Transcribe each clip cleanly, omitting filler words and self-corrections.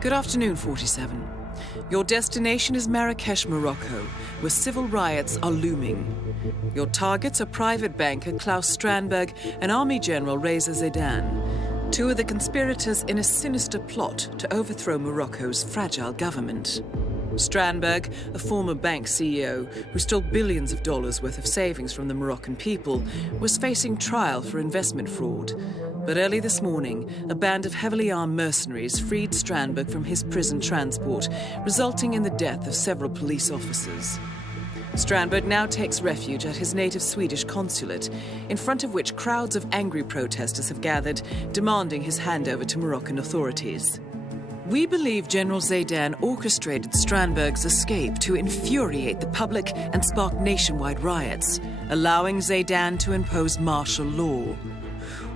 Good afternoon, 47. Your destination is Marrakesh, Morocco, where civil riots are looming. Your targets are private banker Klaus Strandberg and Army General Reza Zaidan, two of the conspirators in a sinister plot to overthrow Morocco's fragile government. Strandberg, a former bank CEO who stole billions of dollars worth of savings from the Moroccan people, was facing trial for investment fraud. But early this morning, a band of heavily armed mercenaries freed Strandberg from his prison transport, resulting in the death of several police officers. Strandberg now takes refuge at his native Swedish consulate, in front of which crowds of angry protesters have gathered, demanding his handover to Moroccan authorities. We believe General Zaidan orchestrated Strandberg's escape to infuriate the public and spark nationwide riots, allowing Zaidan to impose martial law.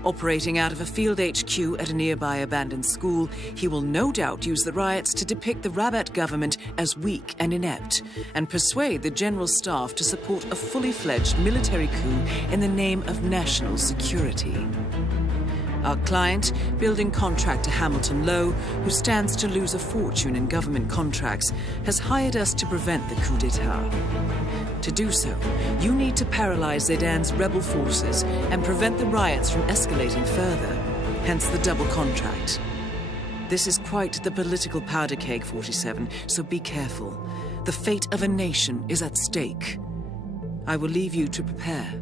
Operating out of a field HQ at a nearby abandoned school, he will no doubt use the riots to depict the Rabat government as weak and inept, and persuade the general staff to support a fully fledged military coup in the name of national security. Our client, building contractor Hamilton Lowe, who stands to lose a fortune in government contracts, has hired us to prevent the coup d'etat. To do so, you need to paralyze Zaidan's rebel forces and prevent the riots from escalating further, hence the double contract. This is quite the political powder keg, 47, so be careful. The fate of a nation is at stake. I will leave you to prepare.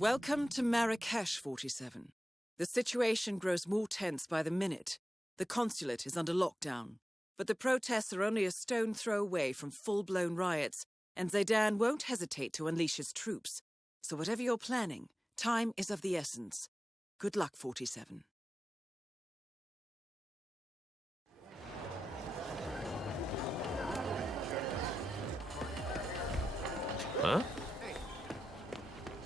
Welcome to Marrakesh, 47. The situation grows more tense by the minute. The consulate is under lockdown. But the protests are only a stone throw away from full-blown riots, and Zaidan won't hesitate to unleash his troops. So whatever you're planning, time is of the essence. Good luck, 47. Huh?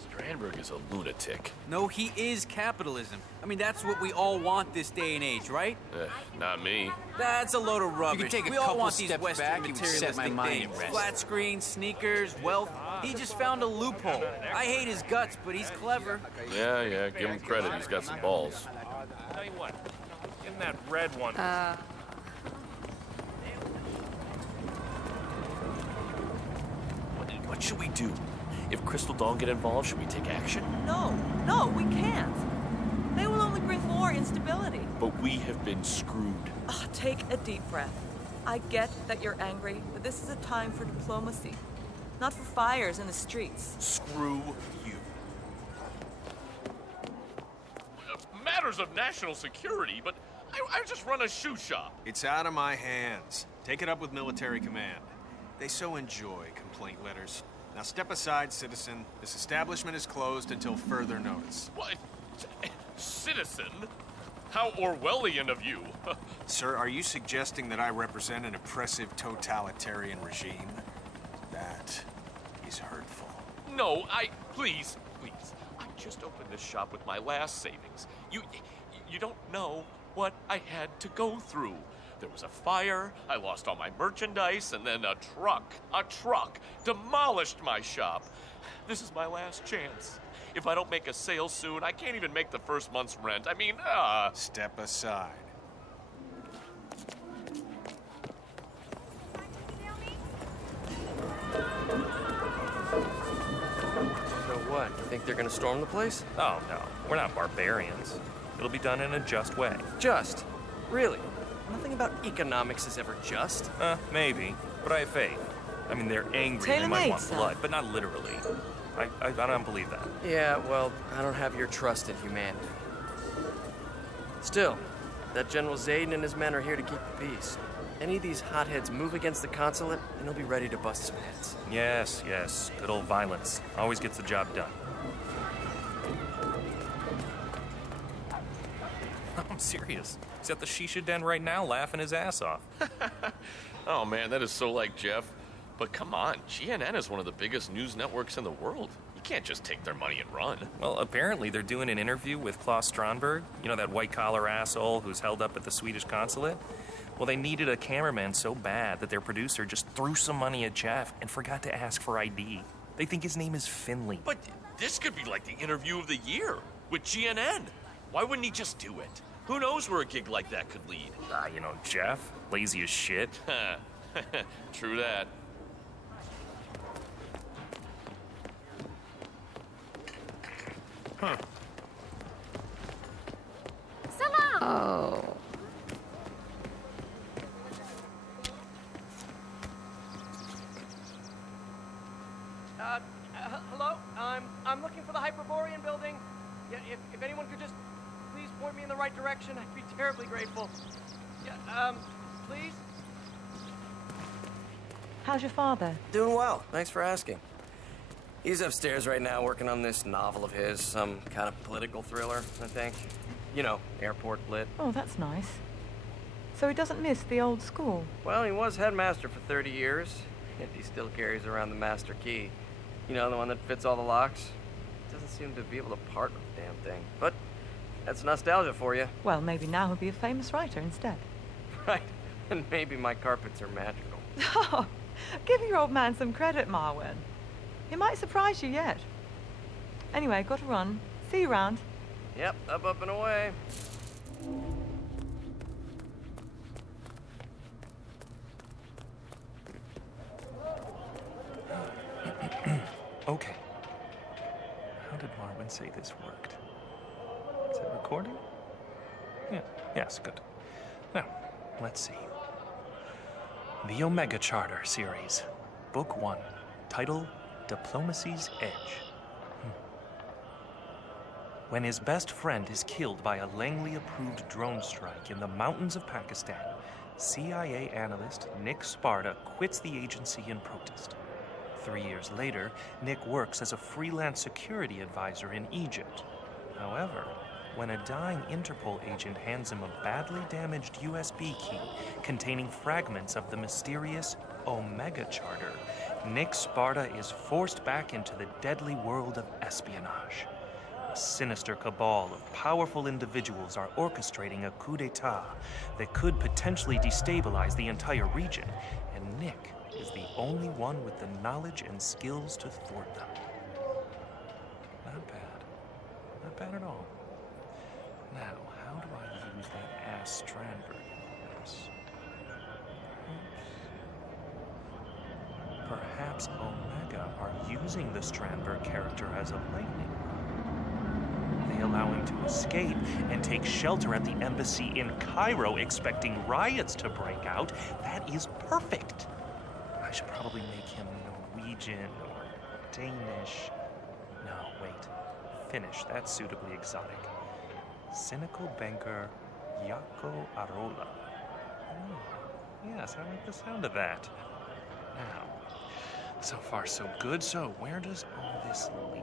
Strandberg is a lunatic. No, he is capitalism. I mean, that's what we all want this day and age, right? Not me. That's a load of rubbish. You can take a we all couple want these steps Western back, you would set my materialistic mind things. at rest. Flat screens, sneakers, wealth. He just found a loophole. I hate his guts, but he's clever. Yeah, give him credit. He's got some balls. Tell you what, in that red one. What should we do? If Crystal Dawn get involved, should we take action? No, we can't. They will only bring more instability. But we have been screwed. Take a deep breath. I get that you're angry, but this is a time for diplomacy, not for fires in the streets. Screw you. Matters of national security, but I just run a shoe shop. It's out of my hands. Take it up with military command. They so enjoy complaint letters. Now step aside, citizen. This establishment is closed until further notice. What? Citizen? How Orwellian of you. Sir, are you suggesting that I represent an oppressive totalitarian regime? That is hurtful. No, please. I just opened this shop with my last savings. You don't know what I had to go through. There was a fire, I lost all my merchandise, and then a truck demolished my shop. This is my last chance. If I don't make a sale soon, I can't even make the first month's rent. I mean, Step aside. So what? You think they're gonna storm the place? Oh, no. We're not barbarians. It'll be done in a just way. Just? Really? Nothing about economics is ever just. Maybe. But I have faith. I mean, they're angry. They might want blood, but not literally. I don't believe that. Yeah, well, I don't have your trust in humanity. Still, that General Zayden and his men are here to keep the peace. Any of these hotheads move against the consulate, and he'll be ready to bust some heads. Yes, yes. Good old violence. Always gets the job done. I'm serious. He's at the shisha den right now laughing his ass off. Oh man, that is so like Jeff. But come on, GNN is one of the biggest news networks in the world. You can't just take their money and run. Well, apparently they're doing an interview with Klaus Strandberg. You know, that white-collar asshole who's held up at the Swedish consulate? Well, they needed a cameraman so bad that their producer just threw some money at Jeff and forgot to ask for ID. They think his name is Finley. But this could be like the interview of the year with GNN. Why wouldn't he just do it? Who knows where a gig like that could lead? You know, Jeff, lazy as shit. True that. Huh. Oh. Hello? I'm looking for the Hyperborean building. Yeah, if anyone could just please point me in the right direction, I'd be terribly grateful. Yeah, please? How's your father? Doing well. Thanks for asking. He's upstairs right now working on this novel of his, some kind of political thriller, I think. You know, airport lit. Oh, that's nice. So he doesn't miss the old school? Well, he was headmaster for 30 years, yet he still carries around the master key. You know, the one that fits all the locks? Doesn't seem to be able to part with the damn thing. But that's nostalgia for you. Well, maybe now he'll be a famous writer instead. Right. And maybe my carpets are magical. Oh, give your old man some credit, Marwin. He might surprise you yet. Anyway, got to run. See you around. Yep, up and away. Okay. How did Marwin say this worked? Is it recording? Yeah, yes, good. Now, let's see. The Omega Charter series, Book 1, title Diplomacy's Edge. When his best friend is killed by a Langley-approved drone strike in the mountains of Pakistan, CIA analyst Nick Sparta quits the agency in protest. 3 years later, Nick works as a freelance security advisor in Egypt. However, when a dying Interpol agent hands him a badly damaged USB key containing fragments of the mysterious Omega Charter, Nick Sparta is forced back into the deadly world of espionage. A sinister cabal of powerful individuals are orchestrating a coup d'etat that could potentially destabilize the entire region, and Nick is the only one with the knowledge and skills to thwart them. Not bad. Not bad at all. Now, how do I use that ass Strandberg in this? Perhaps Omega are using the Strandberg character as a lightning rod. They allow him to escape and take shelter at the embassy in Cairo, expecting riots to break out. That is perfect. I should probably make him Norwegian or Danish. No, wait. Finnish. That's suitably exotic. Cynical banker Jaakko Arola. Oh, yes, I like the sound of that. Now, so far so good. So where does all this lead?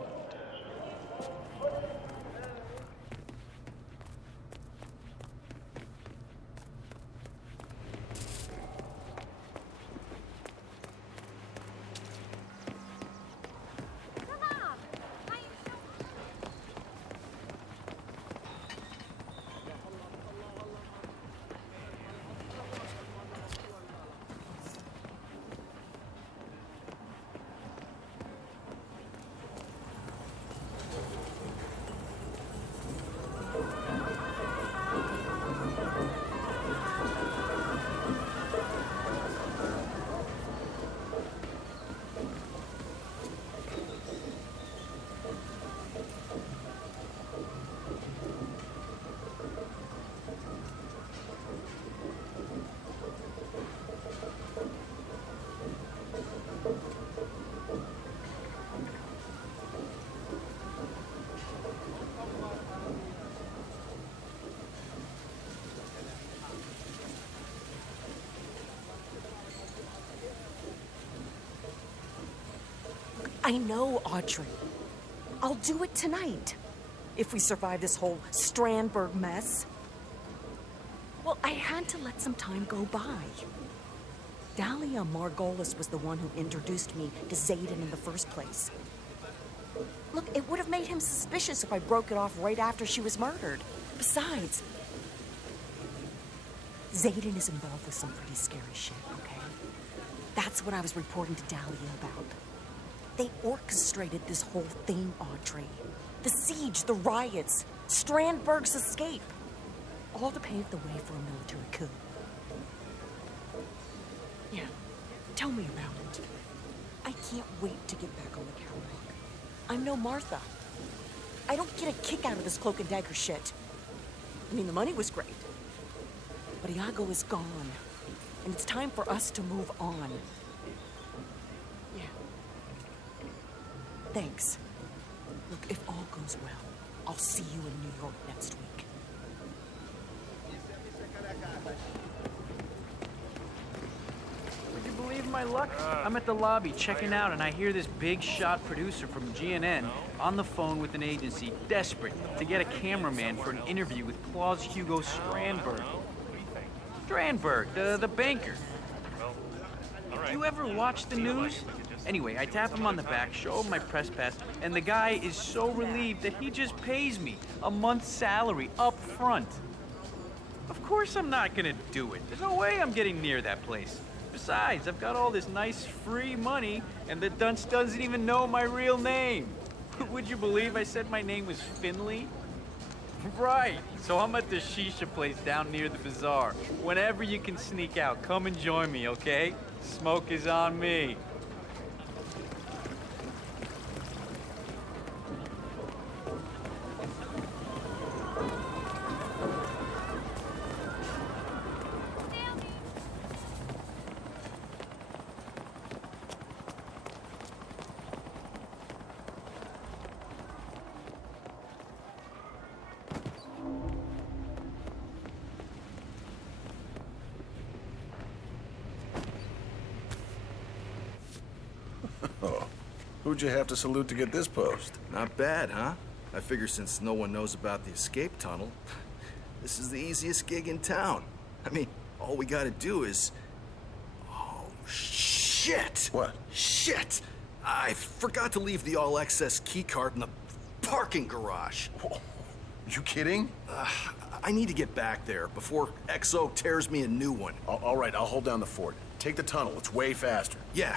I know, Audrey. I'll do it tonight. If we survive this whole Strandberg mess. Well, I had to let some time go by. Dahlia Margolis was the one who introduced me to Zayden in the first place. Look, it would have made him suspicious if I broke it off right after she was murdered. Besides, Zayden is involved with some pretty scary shit, okay? That's what I was reporting to Dahlia about. They orchestrated this whole thing, Audrey. The siege, the riots, Strandberg's escape. All to pave the way for a military coup. Yeah, tell me about it. I can't wait to get back on the catwalk. I'm no Martha. I don't get a kick out of this cloak and dagger shit. I mean, the money was great. But Iago is gone. And it's time for us to move on. Yeah. Thanks. Look, if all goes well, I'll see you in New York next week. Would you believe my luck? I'm at the lobby checking out, and I hear this big shot producer from GNN on the phone with an agency desperate to get a cameraman for an interview with Claus Hugo Strandberg. Strandberg, the banker. You ever watch the news? Anyway, I tap him on the back, show him my press pass, and the guy is so relieved that he just pays me a month's salary up front. Of course I'm not gonna do it. There's no way I'm getting near that place. Besides, I've got all this nice free money, and the dunce doesn't even know my real name. Would you believe I said my name was Finley? Right, so I'm at the shisha place down near the bazaar. Whenever you can sneak out, come and join me, okay? Smoke is on me. Oh, who'd you have to salute to get this post? Not bad, huh? I figure since no one knows about the escape tunnel, this is the easiest gig in town. I mean, all we gotta do is... Oh, shit! What? Shit! I forgot to leave the all-access keycard in the parking garage. Oh, you kidding? I need to get back there before XO tears me a new one. All right, I'll hold down the fort. Take the tunnel, it's way faster. Yeah.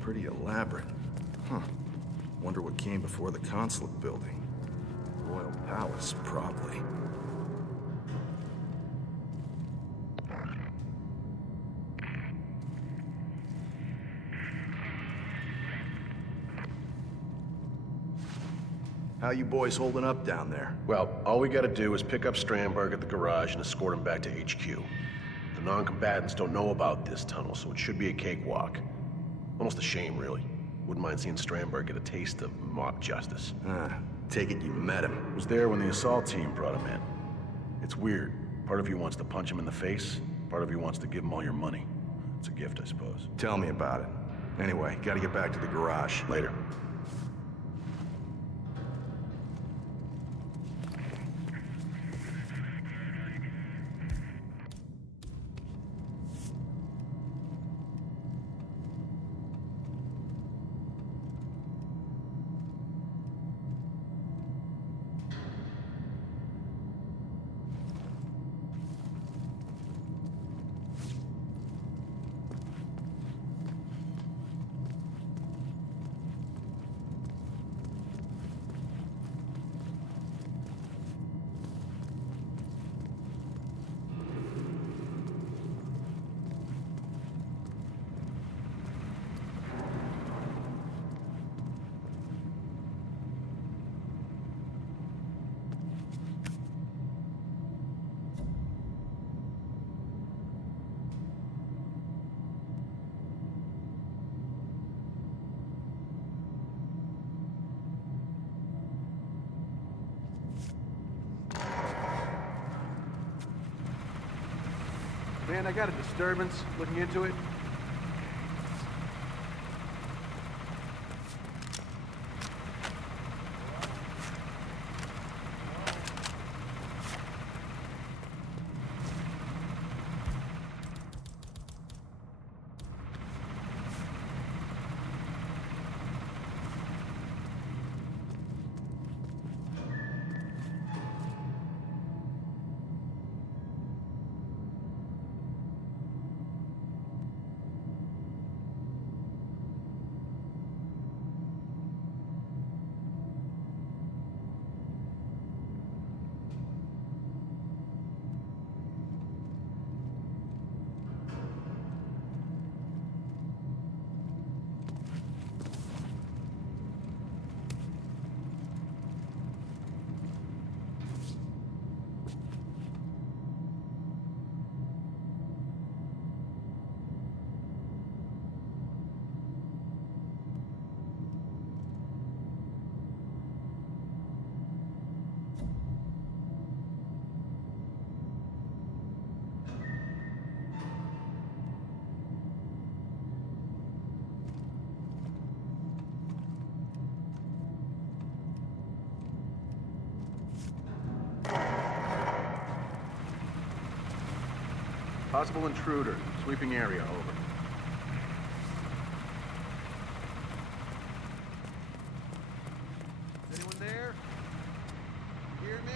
Pretty elaborate. Huh. Wonder what came before the consulate building. Royal Palace, probably. How you boys holding up down there? Well, all we gotta do is pick up Strandberg at the garage and escort him back to HQ. The non-combatants don't know about this tunnel, so it should be a cakewalk. Almost a shame, really. Wouldn't mind seeing Strandberg get a taste of mob justice. Take it you met him. Was there when the assault team brought him in. It's weird. Part of you wants to punch him in the face, part of you wants to give him all your money. It's a gift, I suppose. Tell me about it. Anyway, gotta get back to the garage. Later. Command, I got a disturbance. Looking into it. Possible intruder. Sweeping area, over. Is anyone there? Hear me?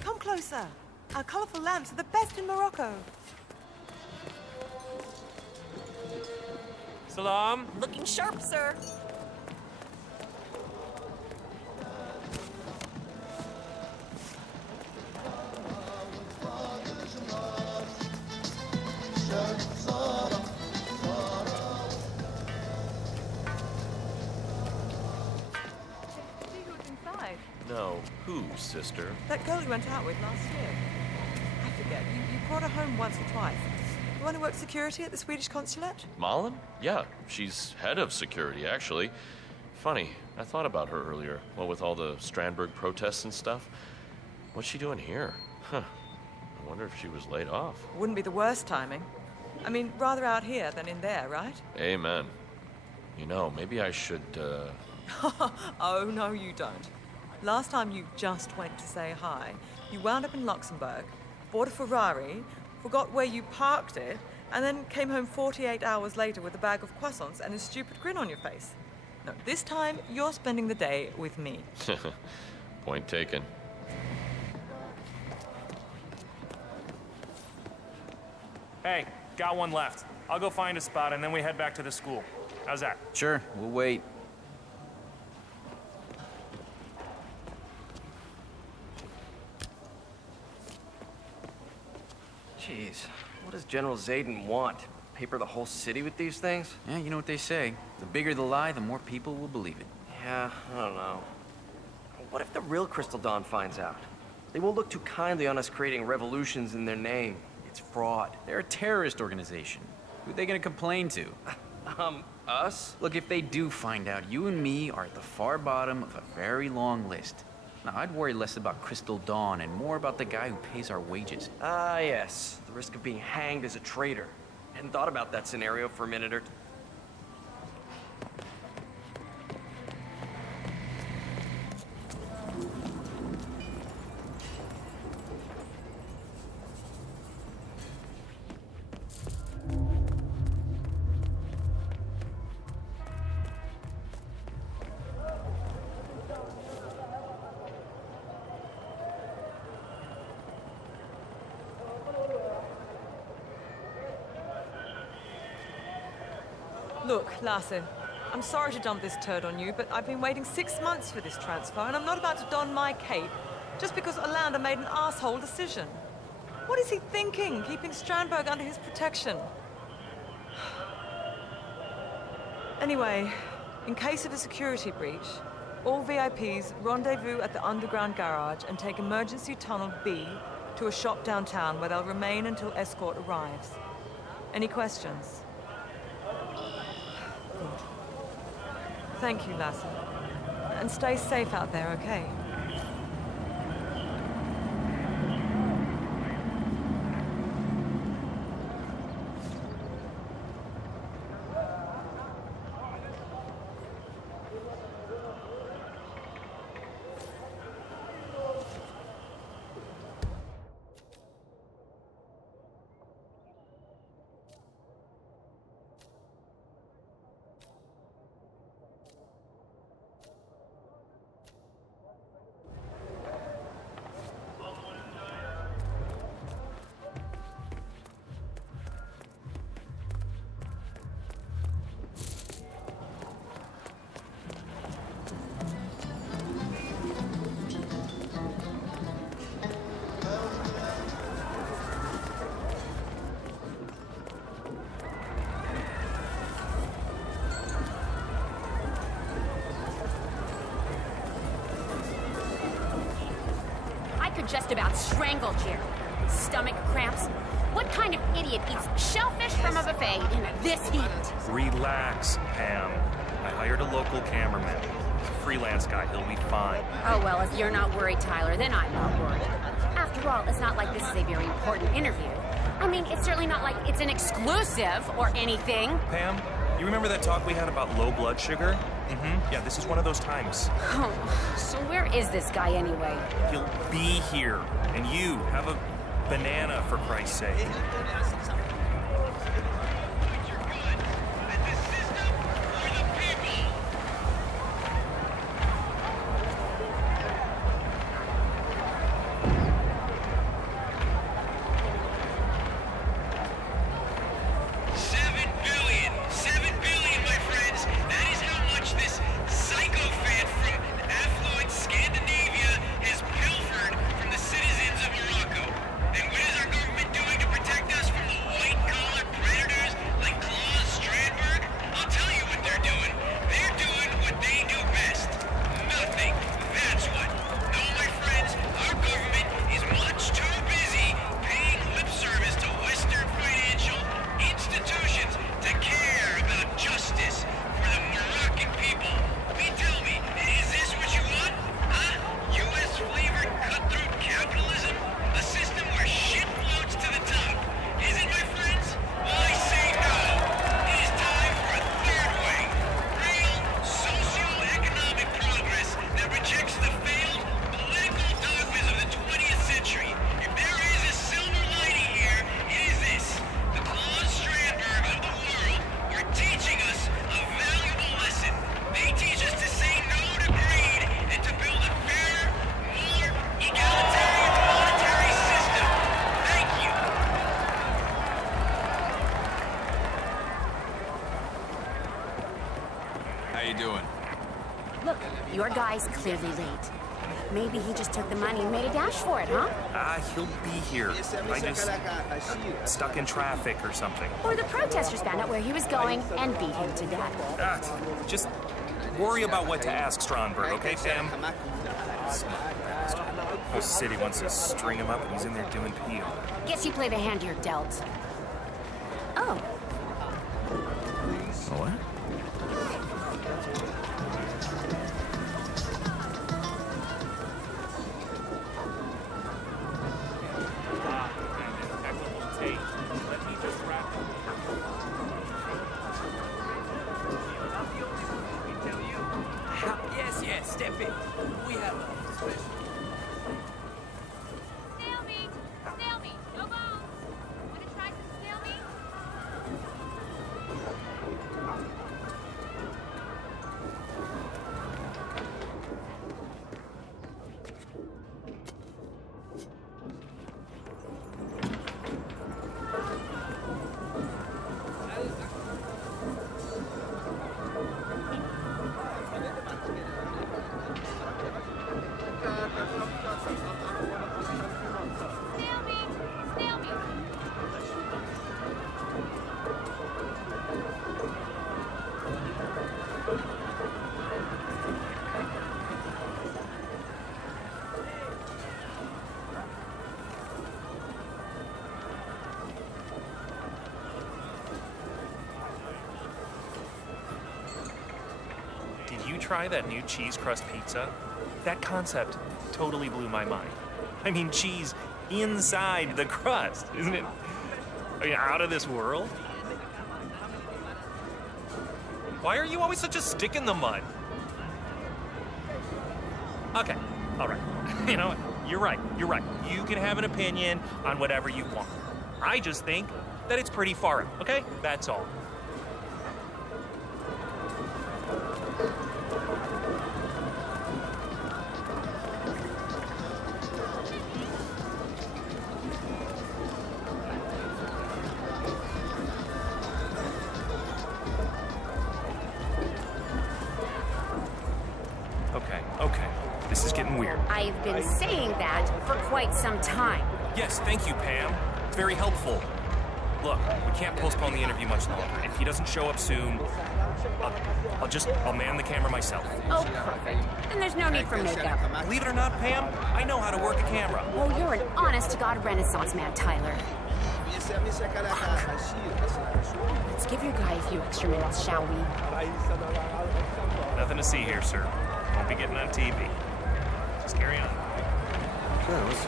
Come closer. Our colorful lamps are the best in Morocco. Salam. Looking sharp, sir. sister. That girl you went out with last year. I forget. You brought her home once or twice. The one who works security at the Swedish consulate? Malin? Yeah, she's head of security, actually. Funny, I thought about her earlier. Well, with all the Strandberg protests and stuff. What's she doing here? Huh. I wonder if she was laid off. Wouldn't be the worst timing. I mean, rather out here than in there, right? Amen. You know, maybe I should, Oh, no, you don't. Last time you just went to say hi, you wound up in Luxembourg, bought a Ferrari, forgot where you parked it, and then came home 48 hours later with a bag of croissants and a stupid grin on your face. No, this time, you're spending the day with me. Point taken. Hey, got one left. I'll go find a spot and then we head back to the school. How's that? Sure, we'll wait. Jeez, what does General Zayden want? Paper the whole city with these things? Yeah, you know what they say. The bigger the lie, the more people will believe it. Yeah, I don't know. What if the real Crystal Dawn finds out? They won't look too kindly on us creating revolutions in their name. It's fraud. They're a terrorist organization. Who are they gonna complain to? Us? Look, if they do find out, you and me are at the far bottom of a very long list. Now, I'd worry less about Crystal Dawn and more about the guy who pays our wages. Ah, yes. The risk of being hanged as a traitor. Hadn't thought about that scenario for a minute or two. Look, Lasse, I'm sorry to dump this turd on you, but I've been waiting 6 months for this transfer, and I'm not about to don my cape just because Orlando made an asshole decision. What is he thinking, keeping Strandberg under his protection? Anyway, in case of a security breach, all VIPs rendezvous at the underground garage and take emergency tunnel B to a shop downtown where they'll remain until escort arrives. Any questions? Thank you, Lasse. And stay safe out there, okay? Just about strangled you. Stomach cramps. What kind of idiot eats shellfish from a buffet in this heat? Relax, Pam. I hired a local cameraman. He's a freelance guy. He'll be fine. Oh, well, if you're not worried, Tyler, then I'm not worried. After all, it's not like this is a very important interview. I mean, it's certainly not like it's an exclusive or anything. Pam, you remember that talk we had about low blood sugar? Mm-hmm. Yeah, this is one of those times. Oh, so where is this guy anyway? He'll be here. And you, have a banana, for Christ's sake. And what is our government doing to protect us from the white-collar predators you doing? Look, your guy's clearly late. Maybe he just took the money and made a dash for it, huh? He'll be here. I just stuck in traffic or something. Or the protesters found out where he was going and beat him to death. Just worry about what to ask Strandberg, okay, Sam? Smart bastard. Whole city wants to string him up and he's in there doing PO. Guess you play the hand you're dealt. Oh. What? Yes, step in. We have a special. Snail meat! Snail meat! No bones! Want to try some snail meat? Did you try that new cheese crust pizza? That concept totally blew my mind. I mean, cheese inside the crust, isn't it? I mean, out of this world? Why are you always such a stick in the mud? Okay, all right. You know what? You're right. You can have an opinion on whatever you want. I just think that it's pretty far out, okay? That's all. Okay. This is getting weird. I've been saying that for quite some time. Yes, thank you, Pam. It's very helpful. Look, we can't postpone the interview much longer. If he doesn't show up soon, I'll man the camera myself. Oh, perfect. Then there's no need for makeup. Believe it or not, Pam, I know how to work a camera. Oh, you're an honest-to-God Renaissance man, Tyler. Let's give your guy a few extra minutes, shall we? Nothing to see here, sir. Won't be getting on TV. Just carry on. Sure, let's...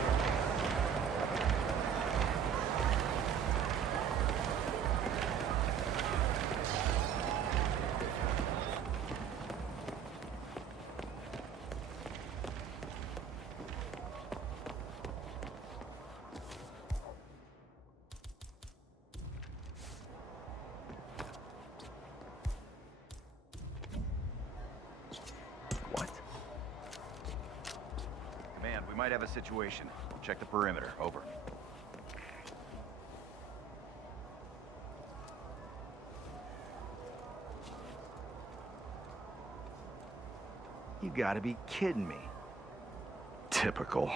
We might have a situation. Check the perimeter. Over. You gotta be kidding me. Typical.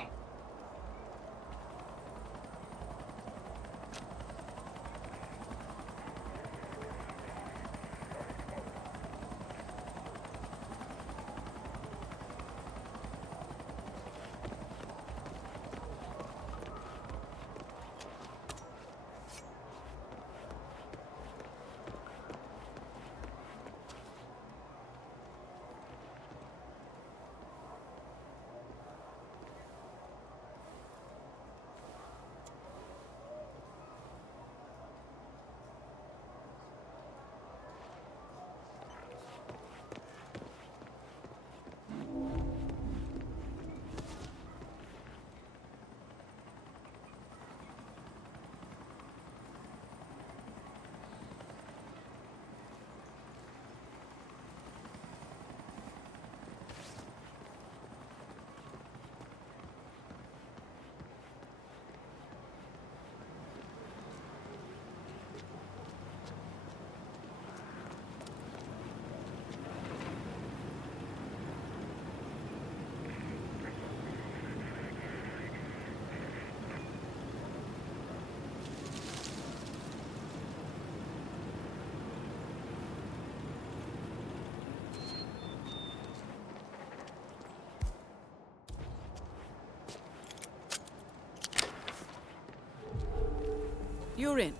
You're in.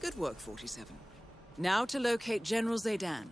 Good work, 47. Now to locate General Zaydan.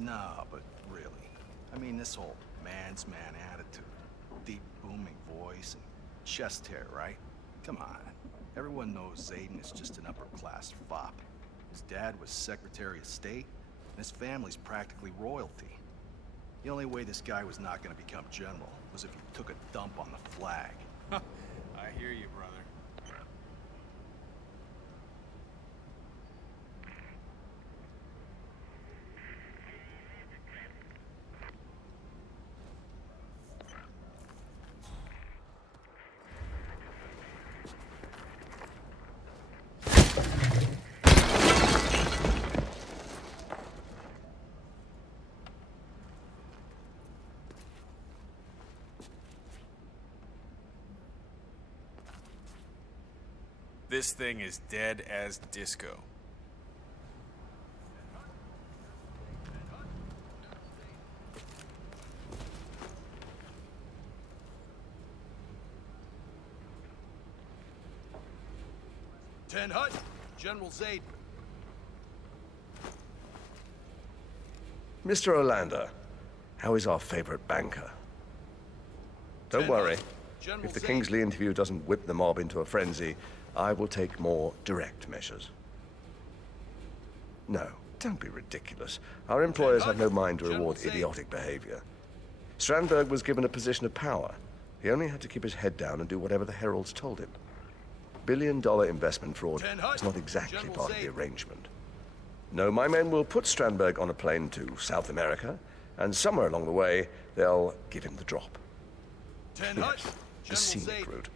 No, but really. I mean, this whole man's man attitude, deep booming voice, and chest hair, right? Come on. Everyone knows Zayden is just an upper-class fop. His dad was Secretary of State, and his family's practically royalty. The only way this guy was not going to become general was if he took a dump on the flag. I hear you, brother. This thing is dead as disco. Ten Hut, General Zayden. Mr. Olander, how is our favorite banker? Don't worry. If the Kingsley interview doesn't whip the mob into a frenzy, I will take more direct measures. No, don't be ridiculous. Our employers have no mind to reward idiotic behavior. Strandberg was given a position of power. He only had to keep his head down and do whatever the heralds told him. Billion-dollar investment fraud is not exactly part of the arrangement. No, my men will put Strandberg on a plane to South America, and somewhere along the way, they'll give him the drop. Yes, the Scenic Route.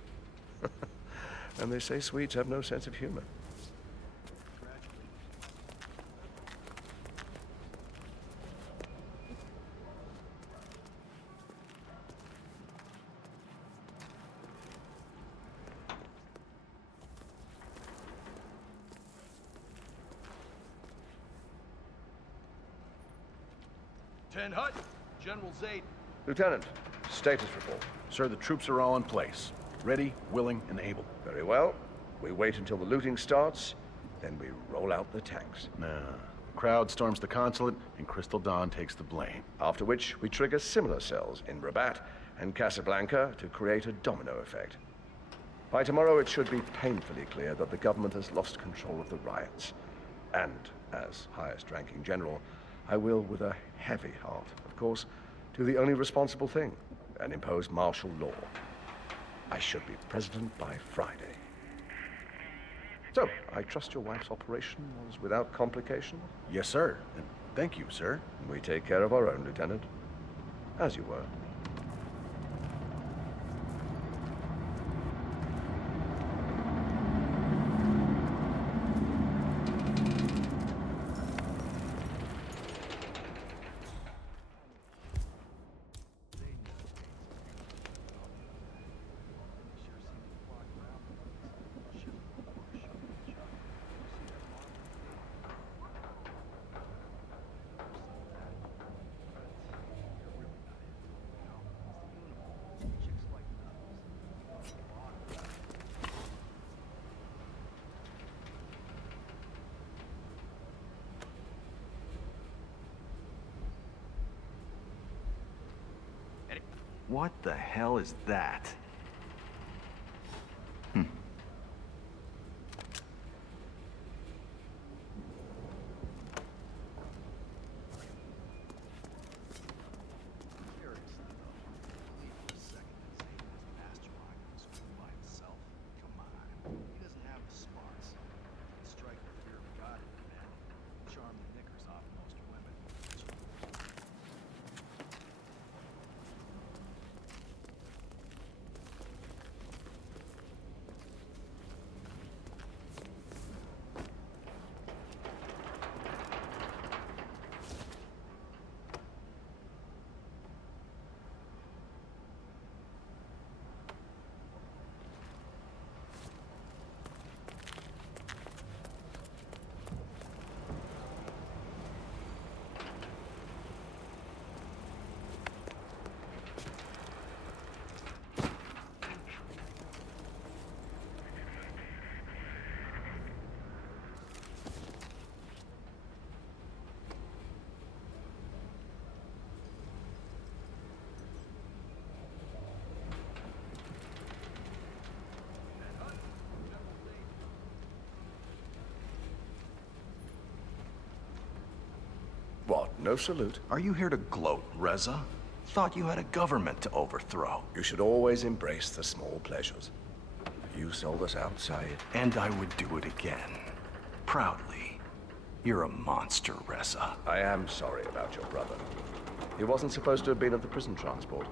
And they say Swedes have no sense of humor. General Zaid. Lieutenant, status report. Sir, the troops are all in place. Ready, willing, and able. Very well. We wait until the looting starts, then we roll out the tanks. Nah. The crowd storms the consulate, and Crystal Dawn takes the blame. After which, we trigger similar cells in Rabat and Casablanca to create a domino effect. By tomorrow, it should be painfully clear that the government has lost control of the riots. And, as highest-ranking general, I will, with a heavy heart, of course, do the only responsible thing, and impose martial law. I should be president by Friday. So, I trust your wife's operation was without complication? Yes, sir. And thank you, sir. We take care of our own, Lieutenant. As you were. What the hell is that? What, no salute? Are you here to gloat, Reza? Thought you had a government to overthrow. You should always embrace the small pleasures. You sold us out, Saeed. And I would do it again. Proudly. You're a monster, Reza. I am sorry about your brother. He wasn't supposed to have been of the prison transport.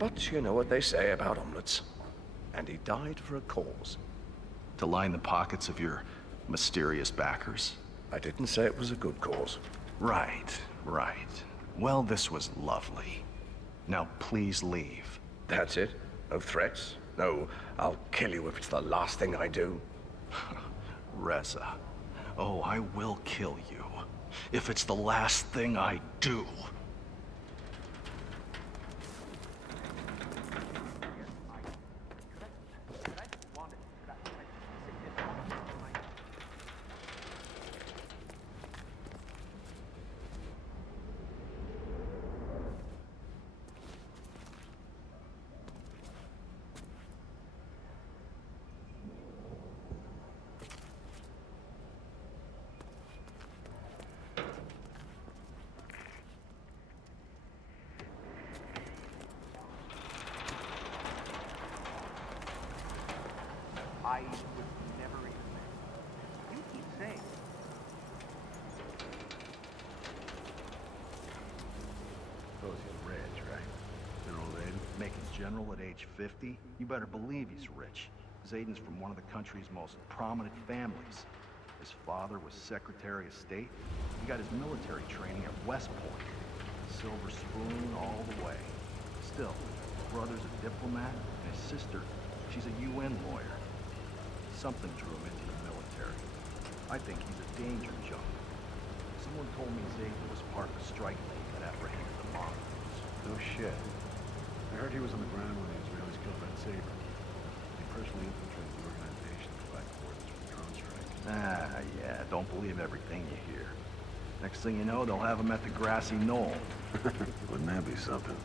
But you know what they say about omelets. And he died for a cause. To line the pockets of your mysterious backers? I didn't say it was a good cause. Right, right. Well, this was lovely. Now please leave. That's it? No threats? No, I'll kill you if it's the last thing I do? Reza. Oh, I will kill you. If it's the last thing I do. I was never even there. You keep saying. Suppose he's rich, right? General Zayden? Making general at age 50? You better believe he's rich. Zayden's from one of the country's most prominent families. His father was Secretary of State. He got his military training at West Point. Silver spoon all the way. Still, his brother's a diplomat, and his sister, she's a UN lawyer. Something drew him into the military. I think he's a danger junk. Someone told me Zayden was part of a strike team that apprehended the Mongols. No shit. I heard he was on the ground when the Israelis killed Ben Saber. He personally infiltrated the organization to provide coordinates for the drone strike. Ah, yeah, don't believe everything you hear. Next thing you know, they'll have him at the grassy knoll. Wouldn't that be something?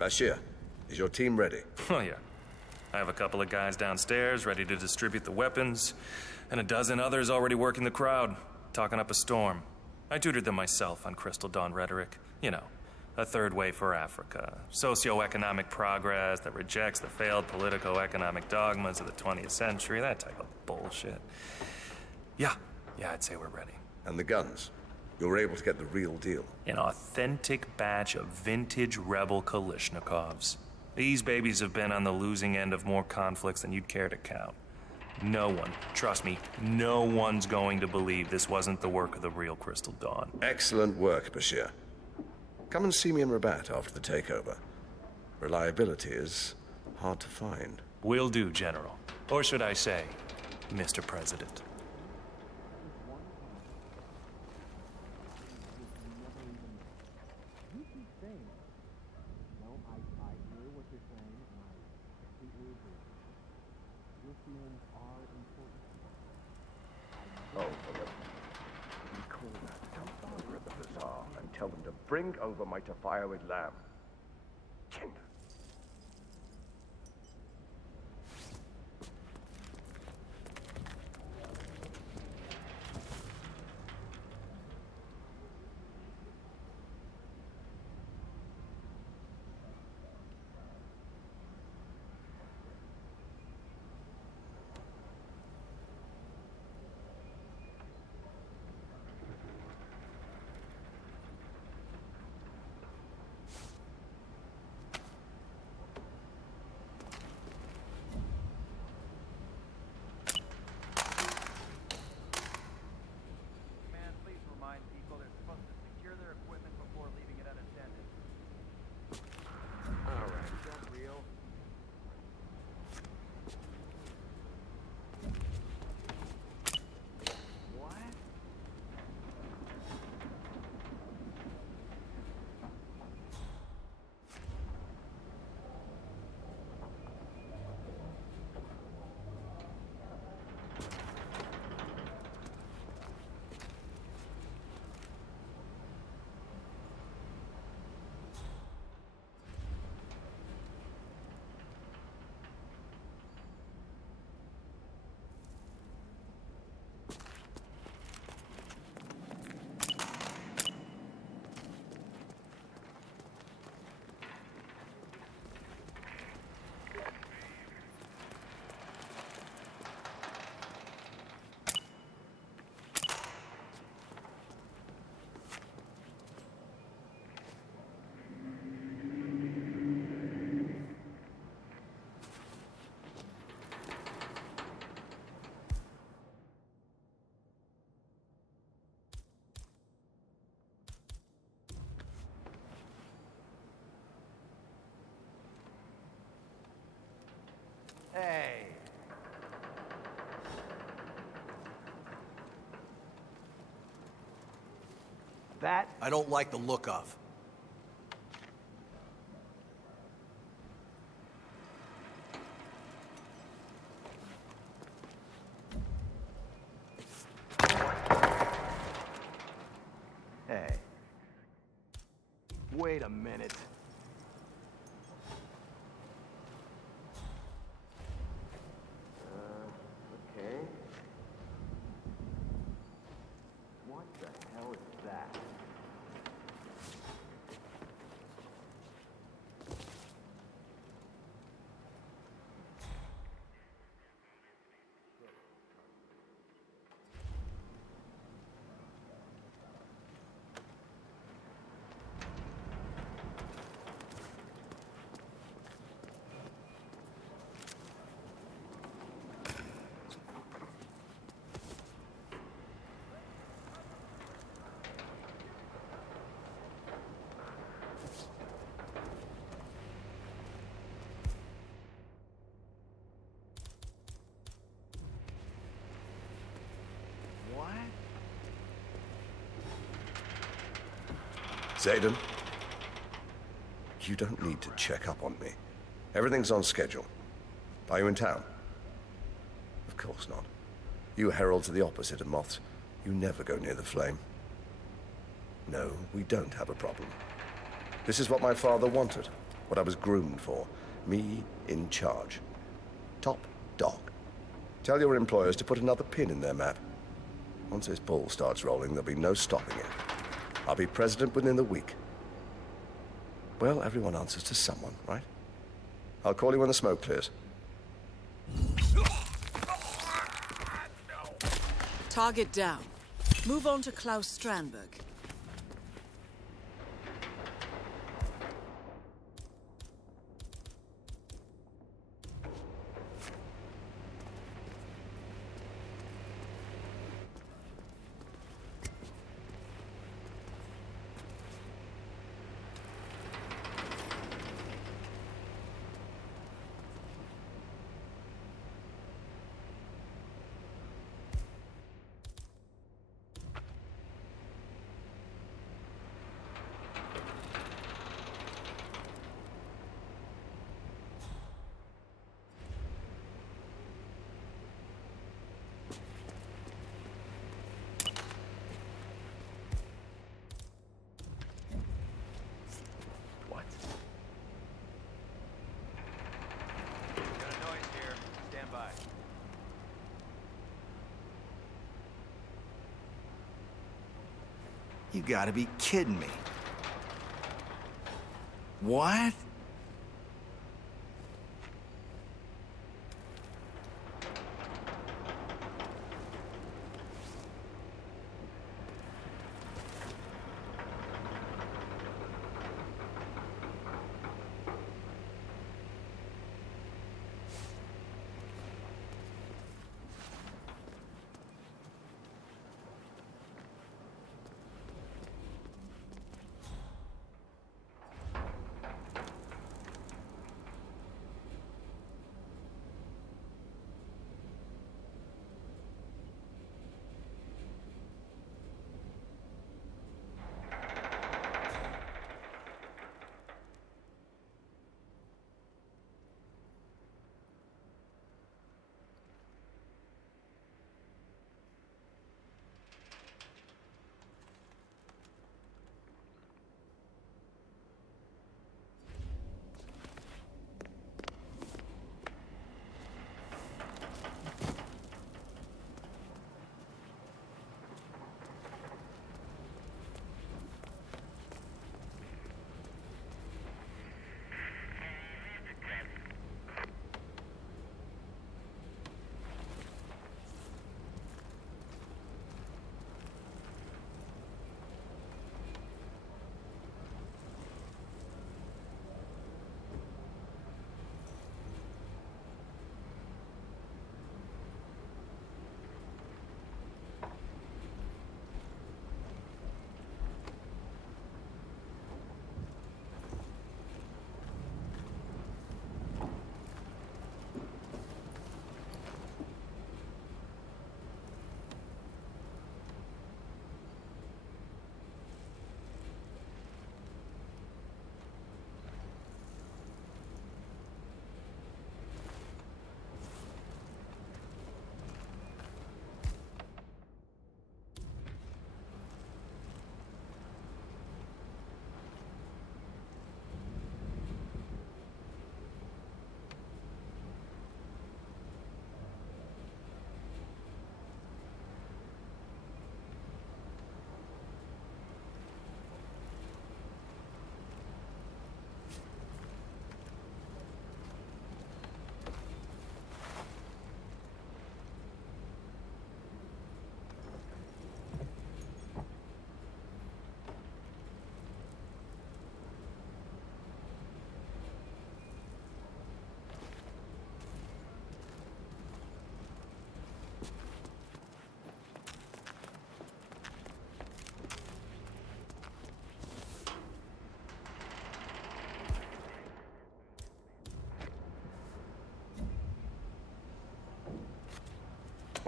Bashir, is your team ready? Oh, yeah. I have a couple of guys downstairs ready to distribute the weapons, and a dozen others already working the crowd, talking up a storm. I tutored them myself on Crystal Dawn rhetoric. You know, a third way for Africa. Socio-economic progress that rejects the failed politico-economic dogmas of the 20th century, that type of bullshit. Yeah, I'd say we're ready. And the guns? You were able to get the real deal. An authentic batch of vintage rebel Kalashnikovs. These babies have been on the losing end of more conflicts than you'd care to count. No one, trust me, no one's going to believe this wasn't the work of the real Crystal Dawn. Excellent work, Bashir. Come and see me in Rabat after the takeover. Reliability is hard to find. Will do, General. Or should I say, Mr. President. Tell them to bring over my tafaya with lamb. Hey. That I don't like the look of. Hey. Wait a minute. Okay. What the hell is that? Zayden, you don't need to check up on me. Everything's on schedule. Are you in town? Of course not. You heralds are the opposite of moths. You never go near the flame. No, we don't have a problem. This is what my father wanted, what I was groomed for. Me in charge. Top dog. Tell your employers to put another pin in their map. Once this ball starts rolling, there'll be no stopping it. I'll be president within the week. Well, everyone answers to someone, right? I'll call you when the smoke clears. Target down. Move on to Klaus Strandberg. You gotta be kidding me. What?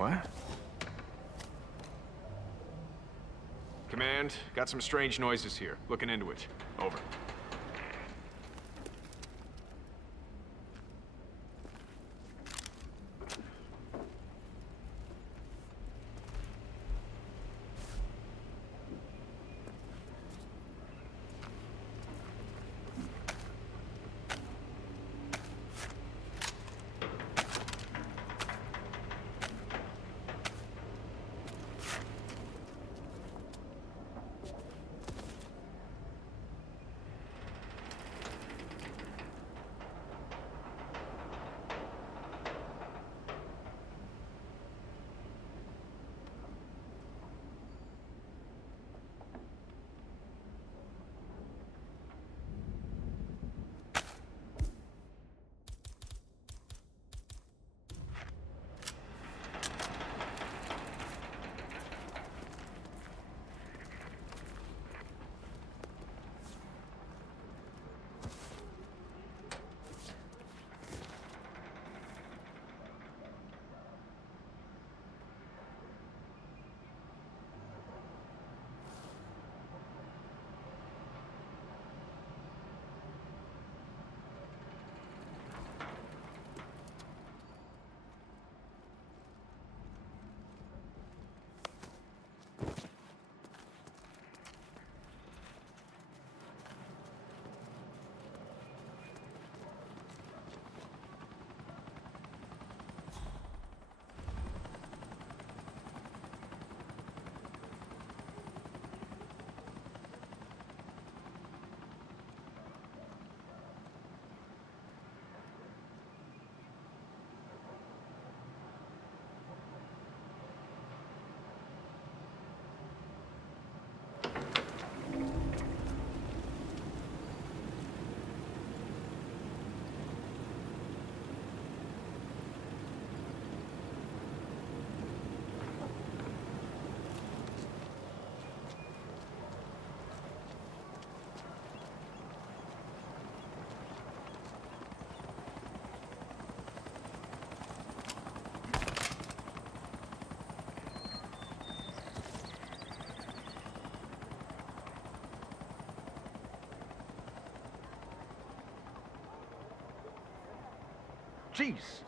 What? Command, got some strange noises here. Looking into it. Over. Jesus.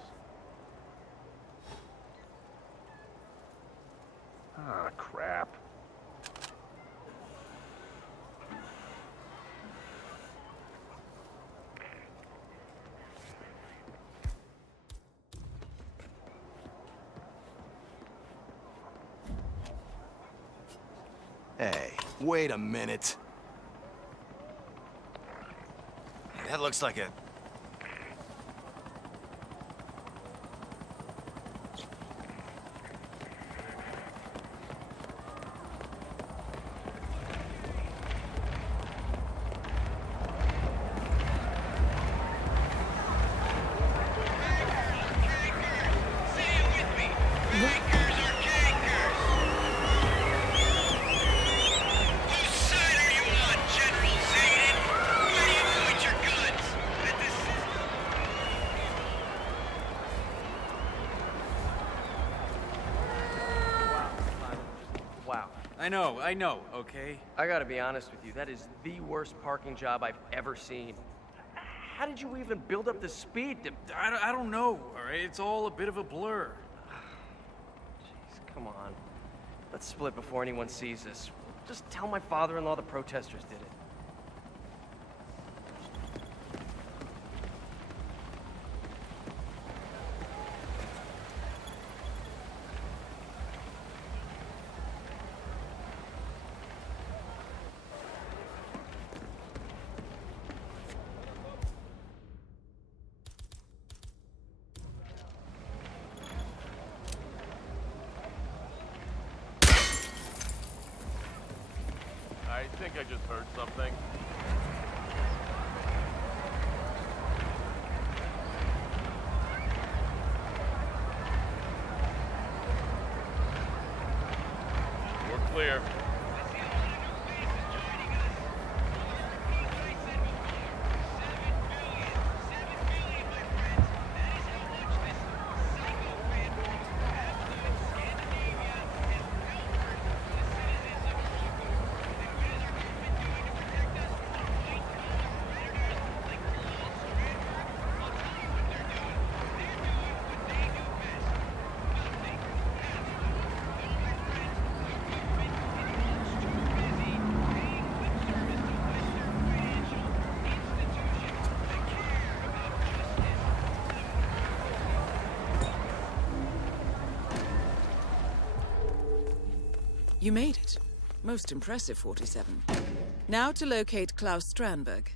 Ah, crap. Hey, wait a minute. That looks like a... I know, okay? I gotta be honest with you, that is the worst parking job I've ever seen. How did you even build up the speed to... I don't know, all right? It's all a bit of a blur. Jeez, come on. Let's split before anyone sees this. Just tell my father-in-law the protesters did it. I think I just heard something. We're clear. You made it. Most impressive, 47. Now to locate Klaus Strandberg.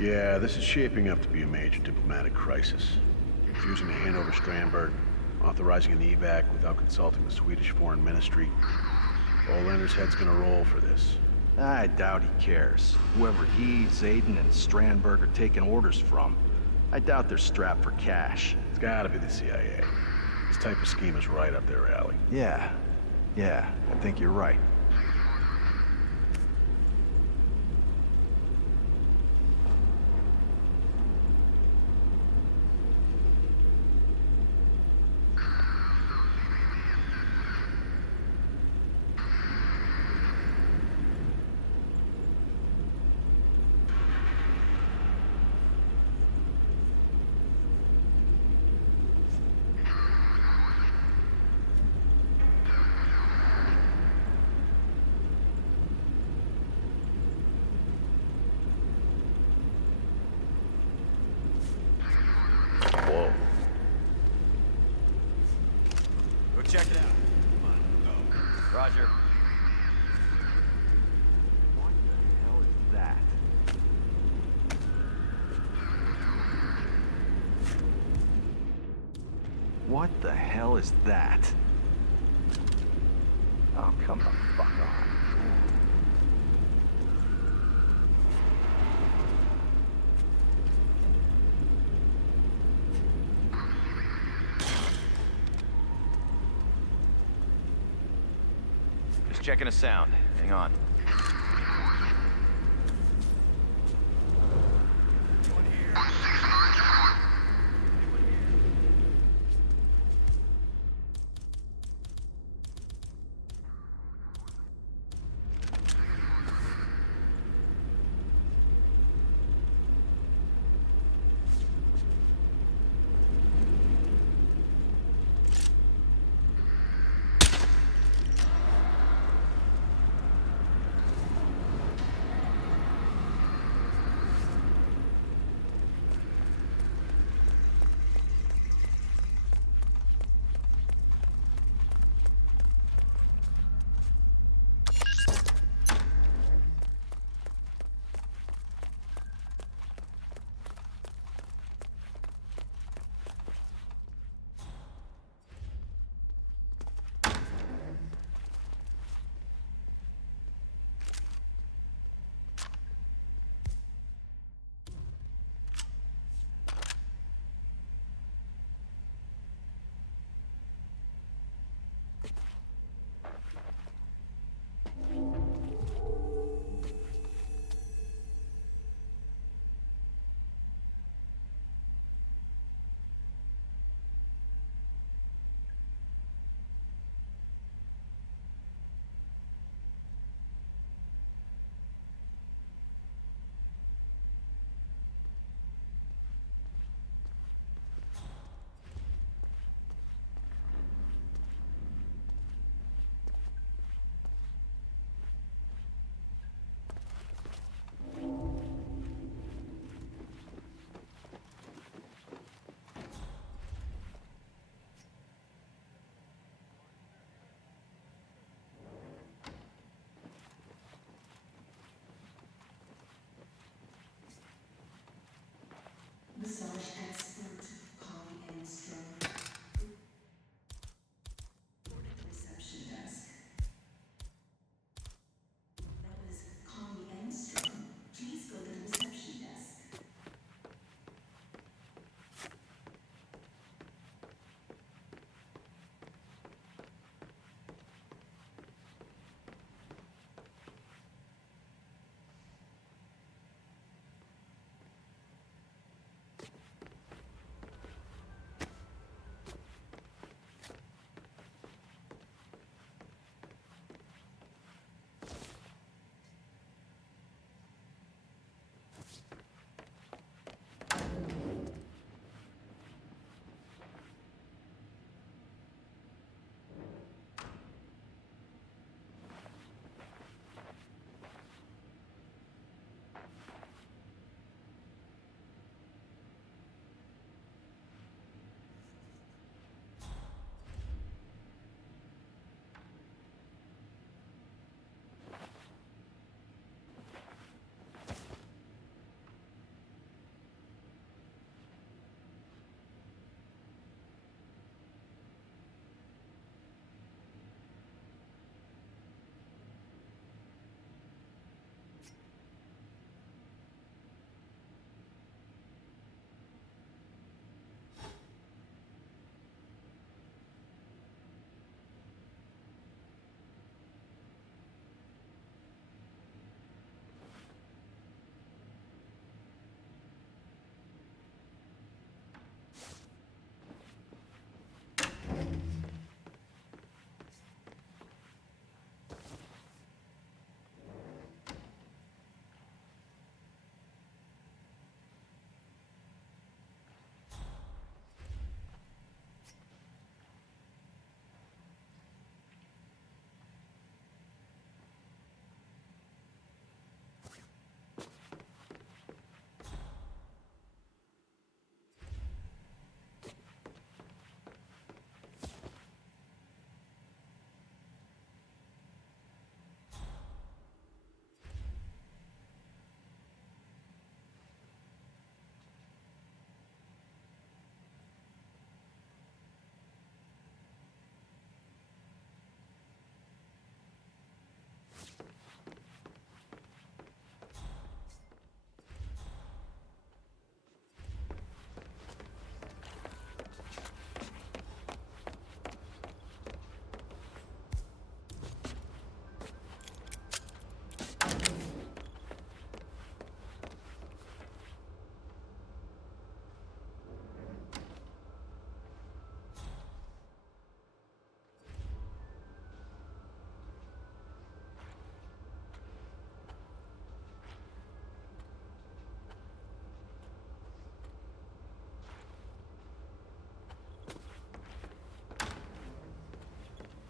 Yeah, this is shaping up to be a major diplomatic crisis. Refusing to hand over Strandberg, authorizing an evac without consulting the Swedish Foreign Ministry. Olander's head's gonna roll for this. I doubt he cares. Whoever he, Zayden, and Strandberg are taking orders from, I doubt they're strapped for cash. It's gotta be the CIA. This type of scheme is right up their alley. Yeah, I think you're right. Whoa. Go check it out. Roger. What the hell is that? What the hell is that? Oh, come the fuck on. Just checking a sound. Hang on.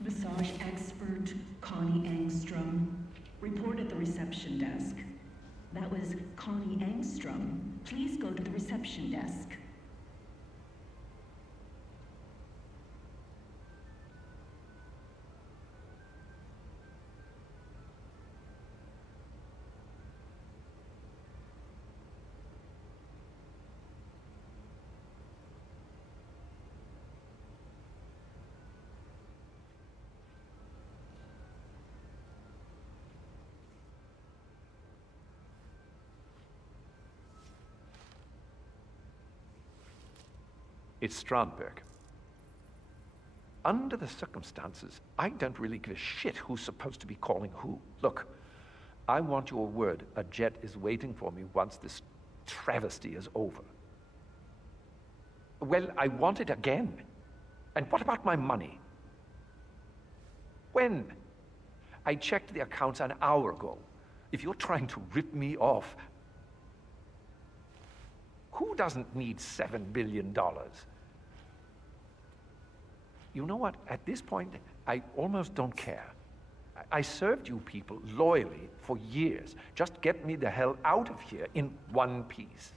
Massage expert Connie Engstrom. Report at the reception desk. That was Connie Engstrom. Please go to the reception desk. It's Strandberg. Under the circumstances, I don't really give a shit who's supposed to be calling who. Look, I want your word. A jet is waiting for me once this travesty is over. Well, I want it again. And what about my money? When? I checked the accounts an hour ago. If you're trying to rip me off, who doesn't need $7 billion? You know what? At this point, I almost don't care. I served you people loyally for years. Just get me the hell out of here in one piece.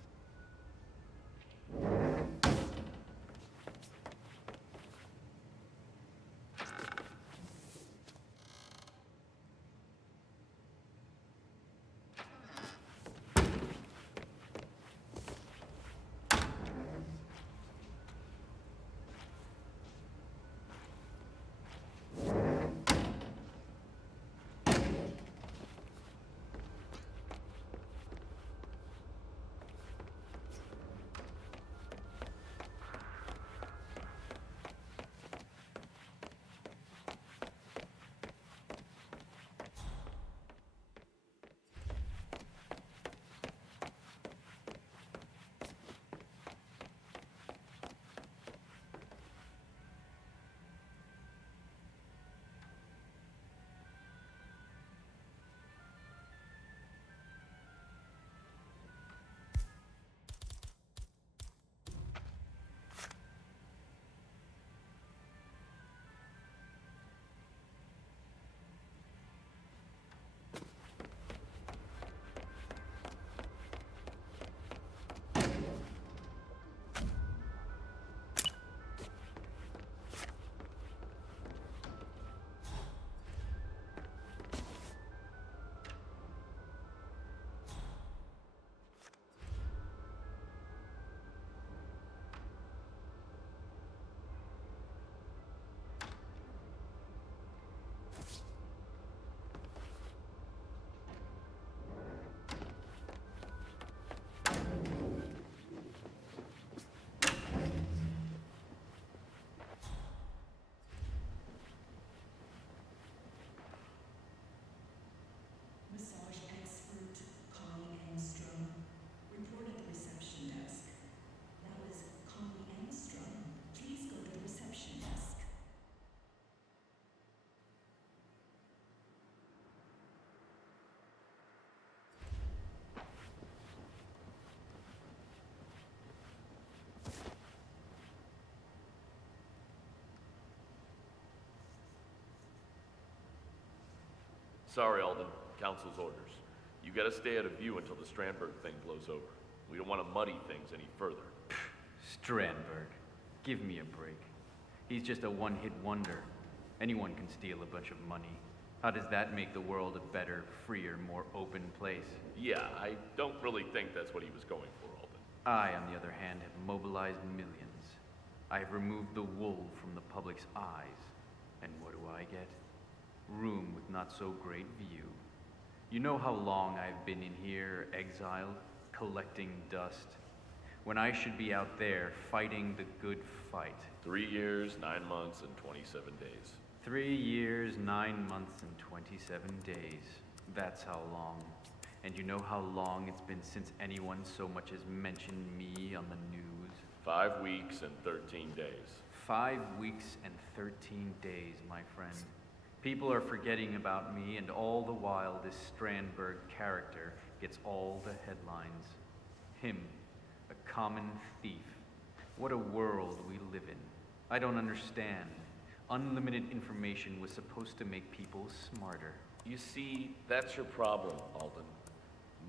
Sorry, Alden. Council's orders. You gotta stay out of view until the Strandberg thing blows over. We don't want to muddy things any further. Strandberg. Give me a break. He's just a one-hit wonder. Anyone can steal a bunch of money. How does that make the world a better, freer, more open place? Yeah, I don't really think that's what he was going for, Alden. I, on the other hand, have mobilized millions. I have removed the wool from the public's eyes. And what do I get? Room with not so great view. You know how long I've been in here, exiled, collecting dust, when I should be out there fighting the good fight. 3 years, 9 months, and 27 days. 3 years, 9 months, and 27 days. That's how long. And you know how long it's been since anyone so much as mentioned me on the news? 5 weeks and 13 days. 5 weeks and 13 days, my friend. People are forgetting about me, and all the while this Strandberg character gets all the headlines. Him, a common thief. What a world we live in. I don't understand. Unlimited information was supposed to make people smarter. You see, that's your problem, Alden.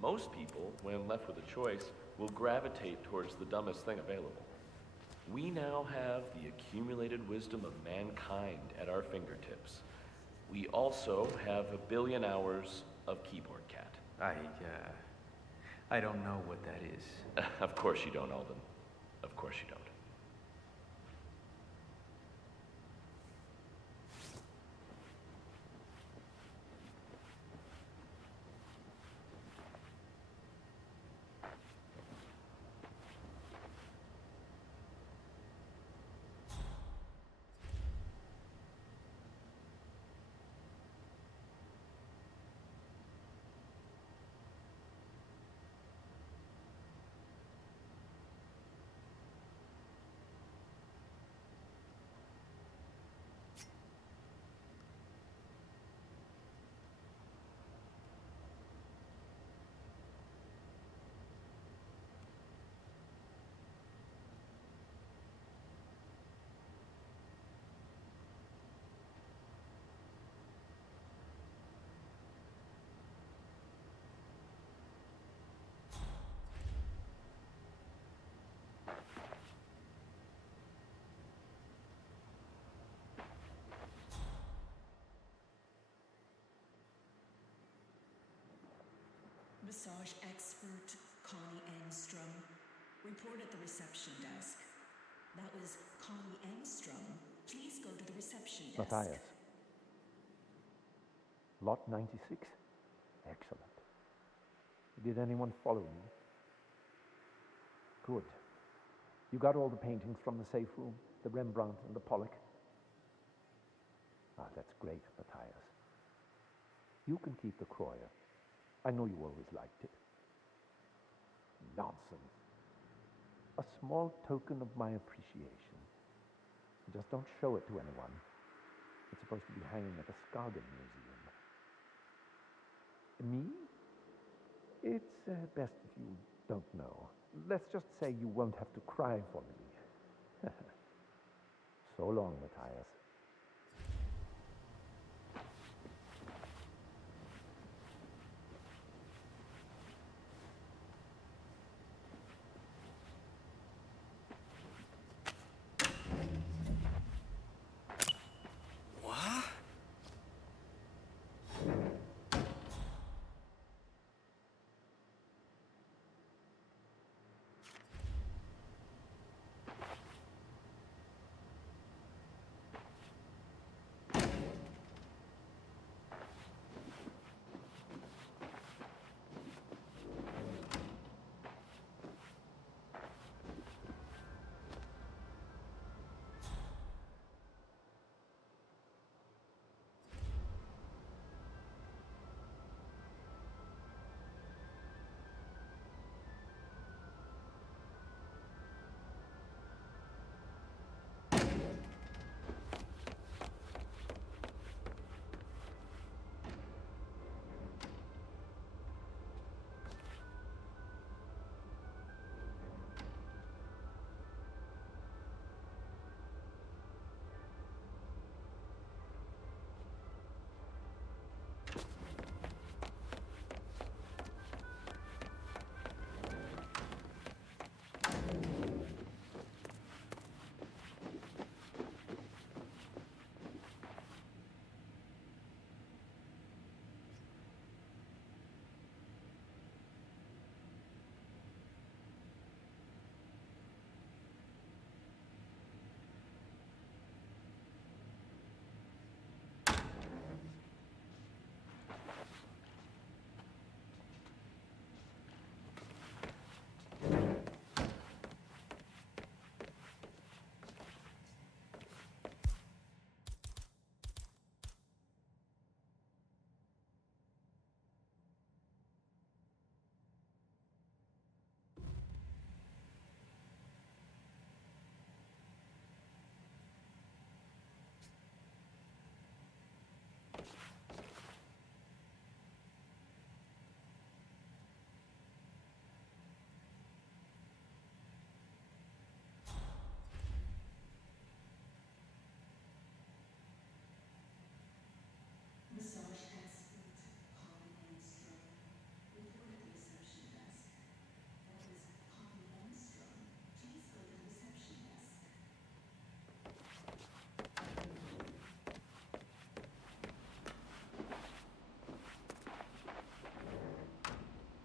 Most people, when left with a choice, will gravitate towards the dumbest thing available. We now have the accumulated wisdom of mankind at our fingertips. We also have 1 billion hours of keyboard cat. I don't know what that is. Of course you don't, Alden. Of course you don't. Massage expert Connie Engstrom. Report at the reception desk. That was Connie Engstrom. Please go to the reception desk. Matthias. Lot 96? Excellent. Did anyone follow me? Good. You got all the paintings from the safe room? The Rembrandt and the Pollock? Ah, that's great, Matthias. You can keep the Croyer. I know you always liked it. Nonsense. A small token of my appreciation. Just don't show it to anyone. It's supposed to be hanging at the Skagen Museum. Me? It's best if you don't know. Let's just say you won't have to cry for me. So long, Matthias.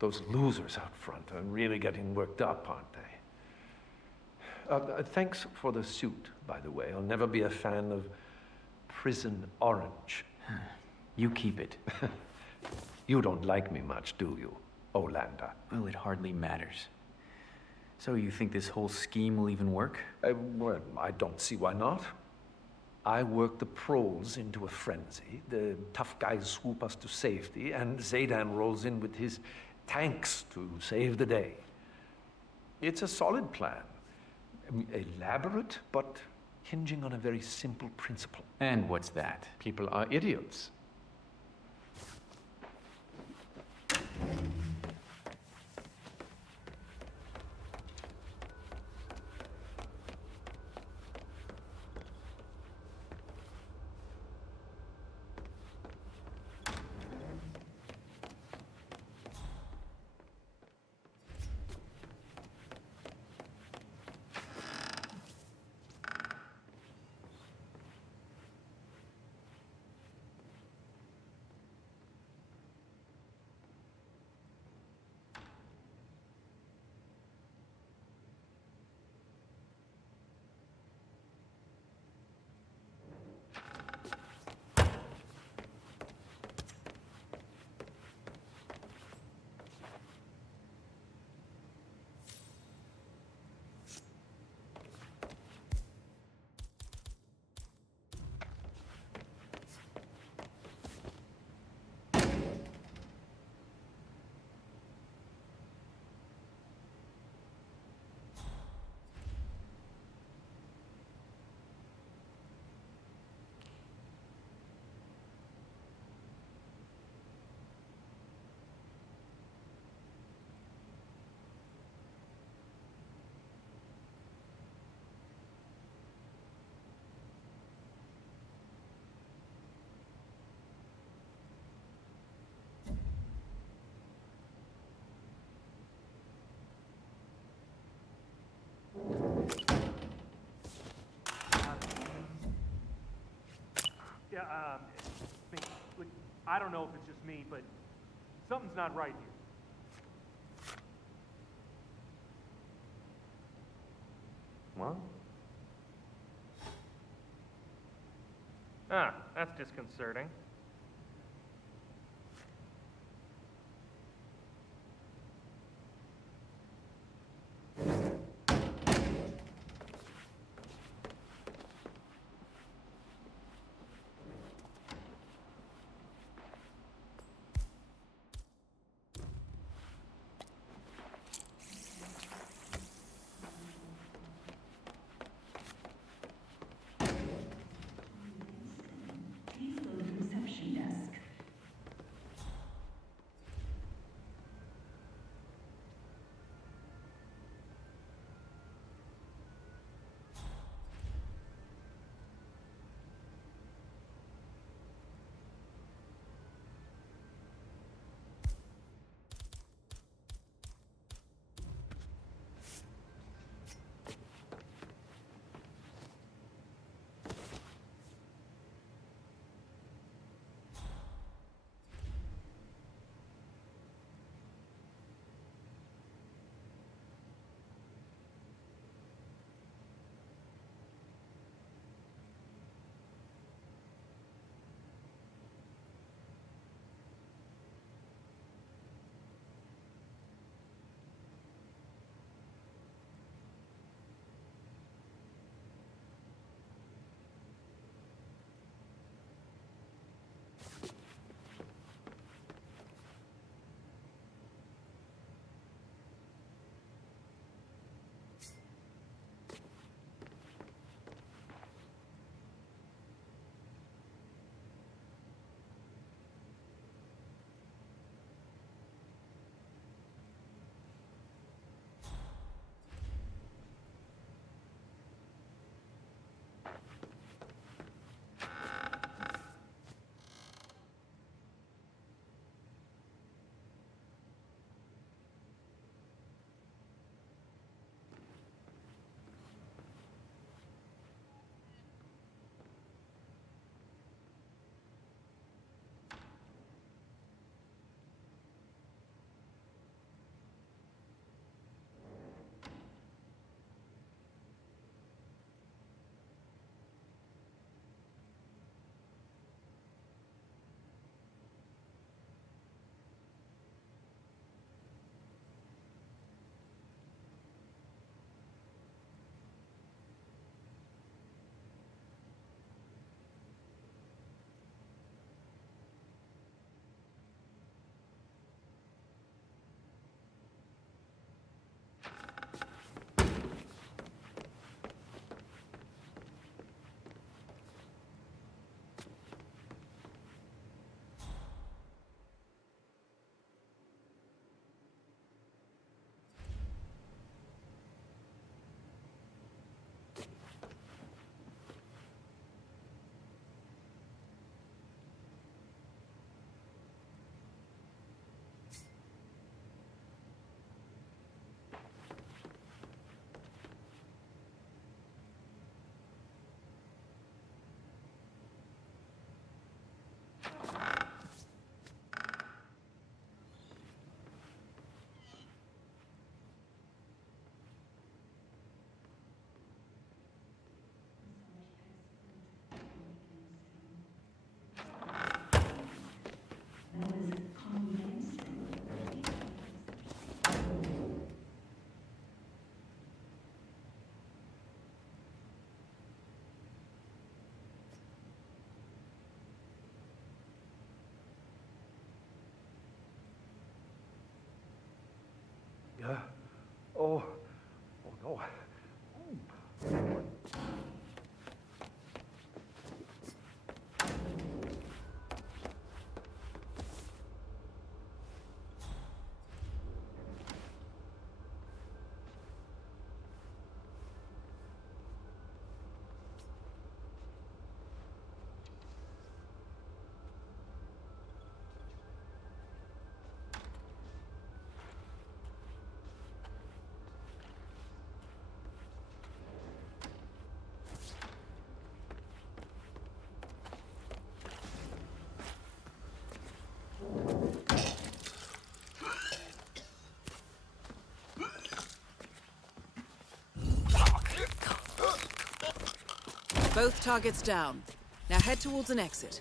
Those losers out front are really getting worked up, aren't they? Thanks for the suit, by the way. I'll never be a fan of prison orange. You keep it. You don't like me much, do you, Olander? Well, it hardly matters. So you think this whole scheme will even work? Well, I don't see why not. I work the proles into a frenzy. The tough guys swoop us to safety, and Zaydan rolls in with his tanks to save the day. It's a solid plan. Elaborate, but hinging on a very simple principle. And what's that? People are idiots. Yeah, look, I don't know if it's just me, but something's not right here. What? Ah, that's disconcerting. Please go to the reception Both targets down. Now head towards an exit.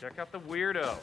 Check out the weirdo.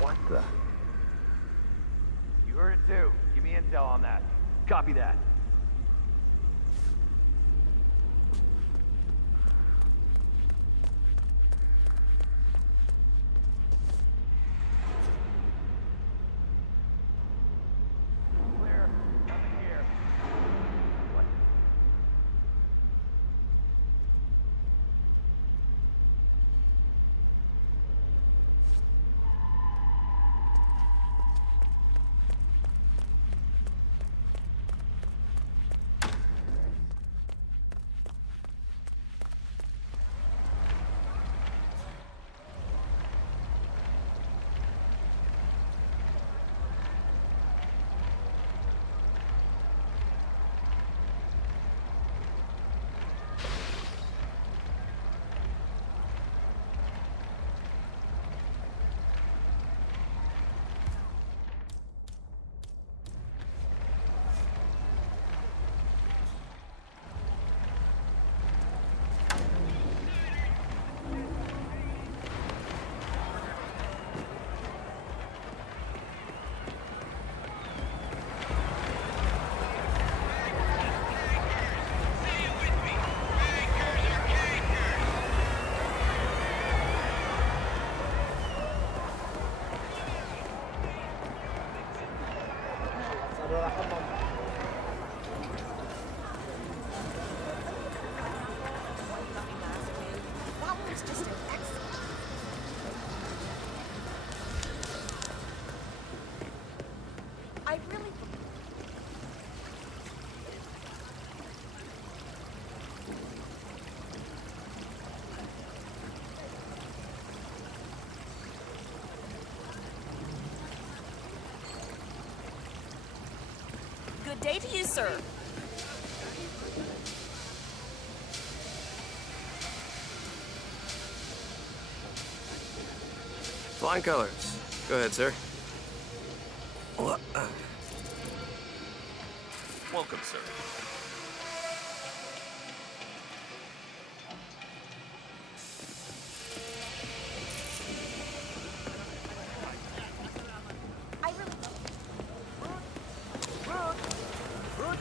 What the? You heard it too. Give me intel on that. Copy that. Clear. Nothing here. What? day to you, sir. Flying colors. Go ahead, sir. Welcome, sir.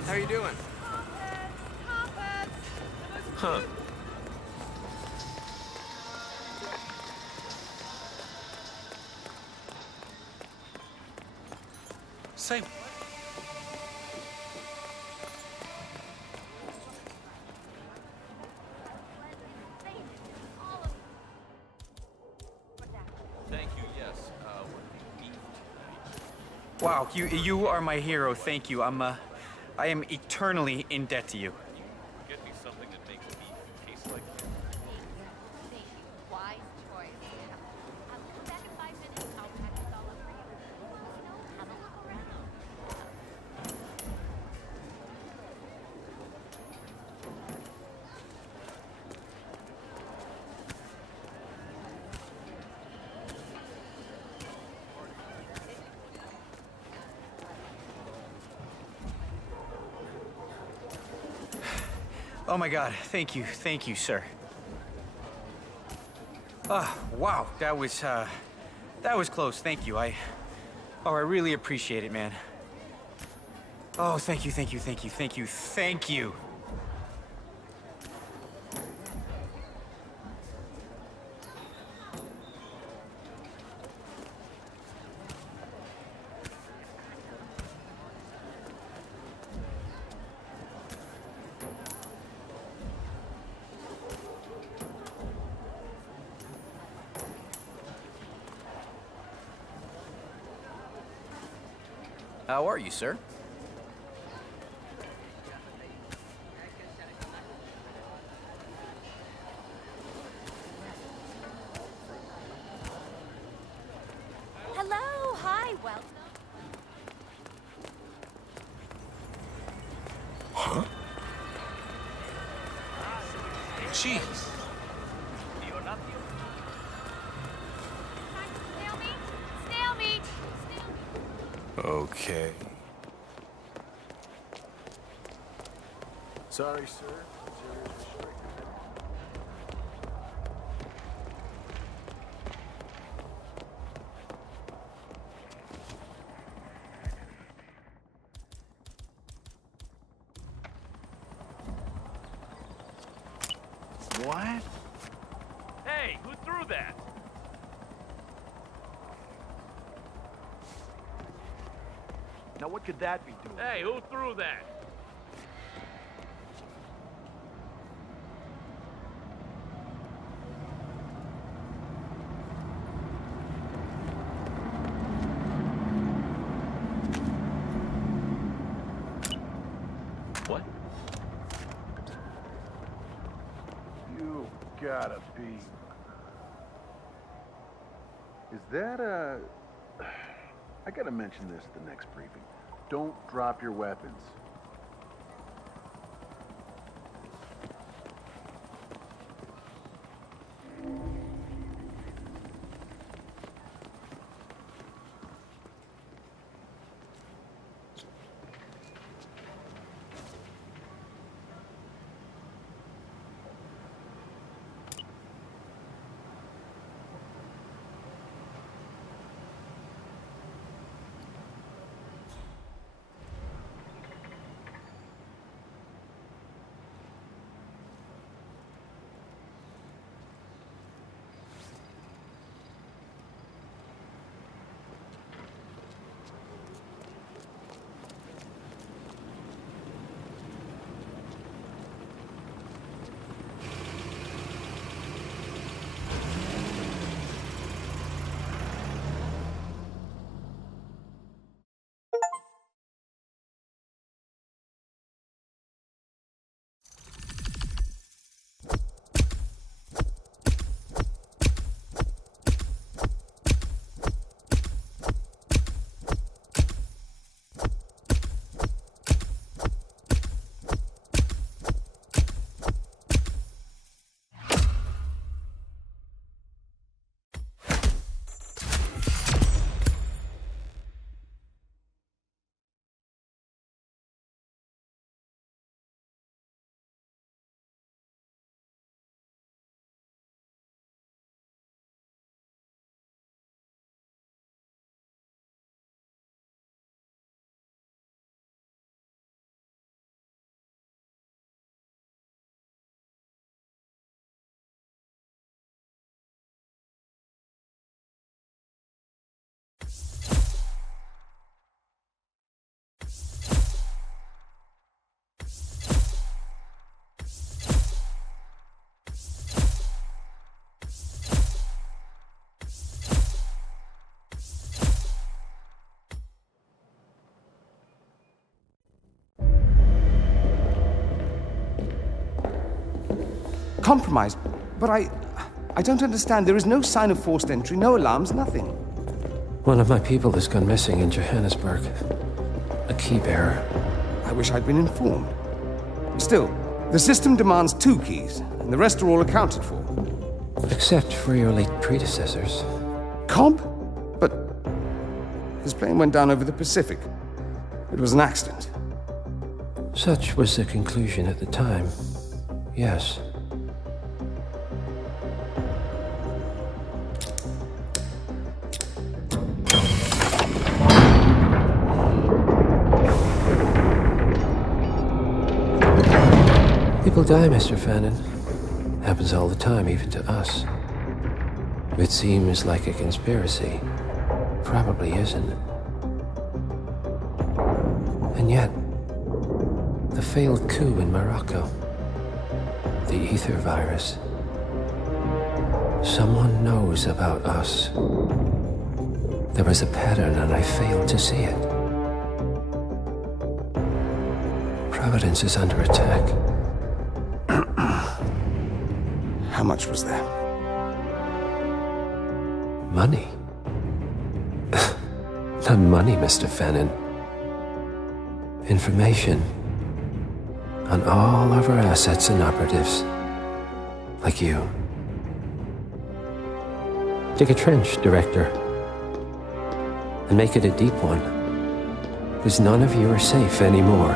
How you doing? Huh. Say what? Thank you, yes. We're beef tonight. Wow, you are my hero. Thank you. I am eternally in debt to you. Get me something that makes beef taste like Thank you. Wise choice. Come back in 5 minutes. I'll pack this all up for you. Have a look around. Oh my God, thank you, sir. Wow, that was close. Thank you. I really appreciate it, man. Oh, thank you. How are you, sir? Hello. Hi. Welcome. Huh? Jeez. Stalemate. Okay. Sorry, sir. Interior's restricted. What? Hey, who threw that? Now what could that be doing? Hey, who threw that? What? You gotta be. Is that a... I gotta mention this at the next briefing. Don't drop your weapons. compromised. But I don't understand. There is no sign of forced entry, no alarms, nothing. One of my people has gone missing in Johannesburg. A key bearer. I wish I'd been informed. Still, the system demands 2 keys, and the rest are all accounted for. Except for your late predecessors. Cobb? But his plane went down over the Pacific. It was an accident. Such was the conclusion at the time. Yes. People die, Mr. Fannin. Happens all the time, even to us. It seems like a conspiracy. Probably isn't. And yet, the failed coup in Morocco, the ether virus. Someone knows about us. There was a pattern and I failed to see it. Providence is under attack. How much was there? Money? Not money, Mr. Fannin. Information on all of our assets and operatives. Like you. Dig a trench, Director. And make it a deep one. Because none of you are safe anymore.